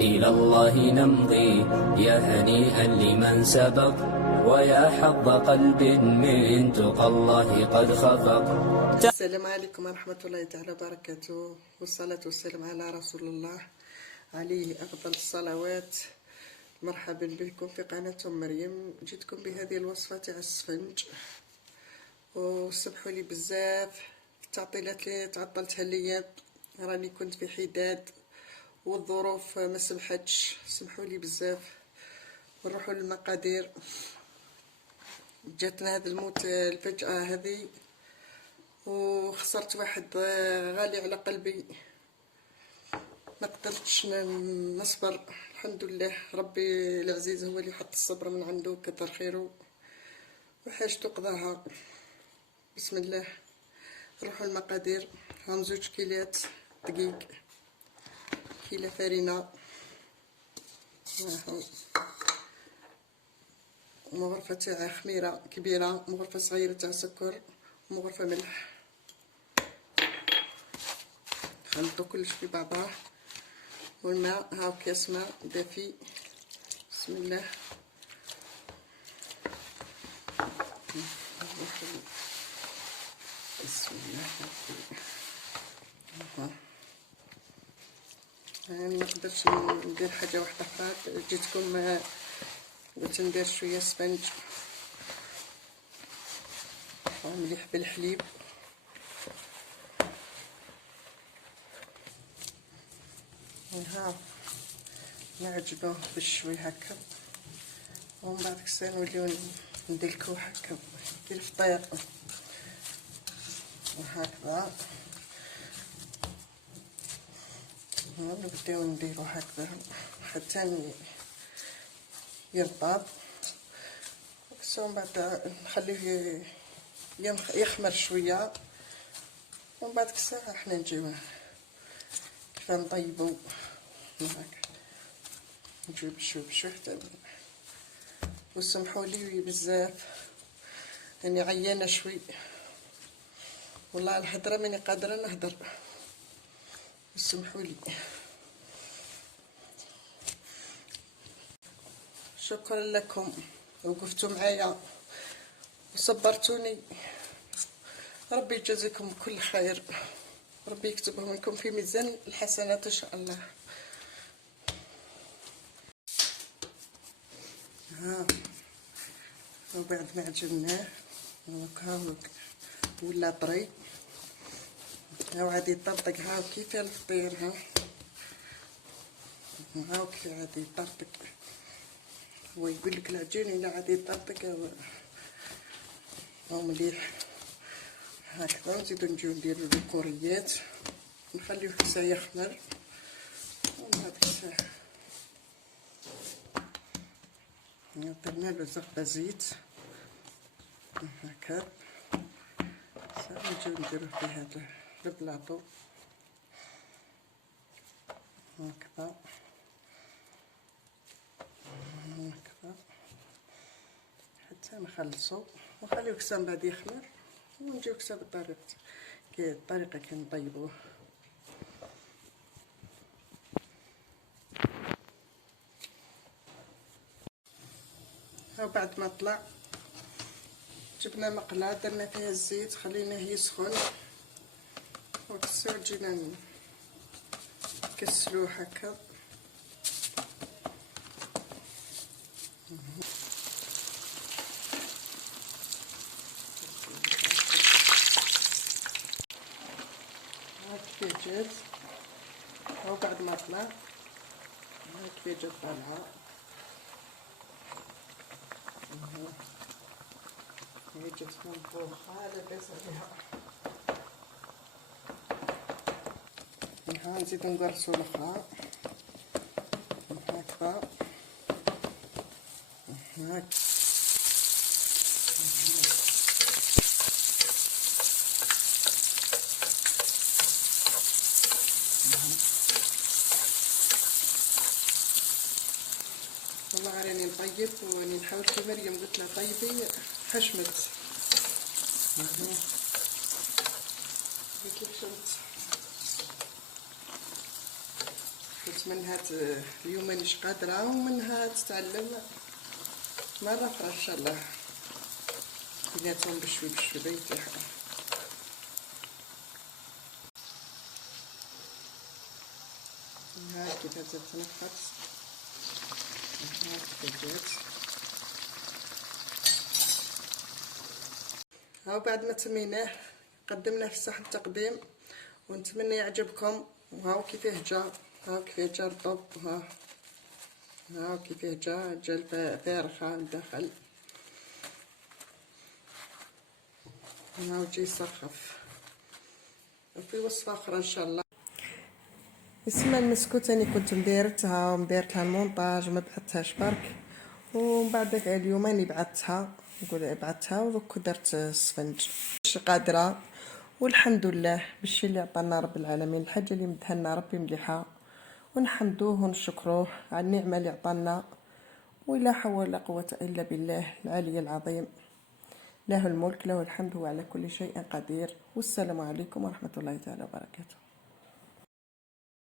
إلى الله نمضي يا هنيئا لمن سبق ويا حظ قلب من تقى الله قد خفق. السلام عليكم ورحمة الله تعالى وبركاته، والصلاة والسلام على رسول الله عليه أفضل الصلوات. مرحبا بكم في قناة مريم. جيتكم بهذه الوصفة تاع السفنج، وسمحوا لي بزاف في التعطيلات اللي تعطلتها ليا، راني كنت في حداد والظروف ما سمحتش، سمحوا لي بزاف. نروحوا للمقادير. جاتنا هذا الموت الفجأة هذه، وخسرت واحد غالي على قلبي، ما قدرتش نصبر. الحمد لله ربي العزيز هو اللي حط الصبر من عنده، كتر خيره وحاجته قضاها. بسم الله. نروحوا المقادير. هم 2 كيلات دقيق، كيلة فرينة، مغرفة تاع خميرة كبيرة، مغرفة صغيرة تاع سكر، ومغرفة ملح. نخلطو كلش في بعضاه. والماء، هاو كاس ماء دافي. بسم الله. بسم الله. يعني ما قدرتش ندير حاجه واحده اخرى، جيتكم قلت ندير شويه سفنج مليح بالحليب. ها نعجبوه بالشوي هكا، ومن بعد كسا نوليو ندلكوه هكا كي الفطير وهكذا. نبداو نديرو هكذا حتى يرطب، ومن بعد نخليه يخمر شويه، ومن بعد كسا حنا نجيو كيف نطيبو هكا، نجيو بشوي حتى. وسمحوا لي بزاف اني عيانه شوي، والله الهضره ماني قادره نهضر، سمحوا لي. شكرا لكم، وقفتوا معايا وصبرتوني. ربي يجازيكم كل خير، ربي يكتبهم لكم في ميزان الحسنات ان شاء الله. ها وبعد ما عجناه هاكا ولا طري، هاو عاد يطرطق، هاو كيف الفطير، هاو كيف عاد يطرطق. هو يقول لك العجين الا عاد يطرطق هاو مليح هكذا. نزيدو نجيو نديرو الكوريات، نخليوه كسا يخمر، ومن بعد كسا درنالو زغبة زيت هكا. نجيو نديرو فيه هذا البلاطو هكذا هكذا حتى نخلصو، ونخليوه كسا من بعد يخمر، ونجيو كسا بالطريقة كي نطيبوه. ها بعد ما طلع جبنا مقلاة، درنا فيها الزيت، خليناه يسخن، وكسا جينا نكسلوه هكا. هاك كيف جات، هاو بعد ما طلع هاك كيف جات طالعة، هي جات منفوخة لاباس عليها. ها نزيدو نقرصو الاخرى هكذا هاك. والله راني نطيب وراني نحاول كي مريم قلت لها طيبي، حشمت كيف شمت. منها اليوم مانيش قادرة، ومنها تتعلم مرة أخرى إن شاء الله، بيناتهم بشوي بشوي بيتيحوا. ها كيف تنفخت، ها كيف جات. هاو بعد ما تميناه قدمناه في ساحة التقديم، ونتمنى يعجبكم. وهاو كيفاه جا، هاو كيفاه جا الطوب، هاو كيفاه جا فارخة الداخل، هاو جي يسخف. وفي وصفة أخرى إن شاء الله. اسمها المسكوت أنا كنت مديرتها المونطاج، ما بعثتهاش برك، ومن بعد داك اليومين بعثتها، نقول بعثتها ودوك درت السفنج. مش قادرة، والحمد لله بالشي اللي عطانا رب العالمين. الحاجة اللي مدها لنا ربي مليحة، ونحمدوه ونشكروه على النعمة اللي عطانا، ولا حول ولا قوة إلا بالله العلي العظيم. له الملك له الحمد، هو على كل شيء قدير. والسلام عليكم ورحمة الله تعالى وبركاته.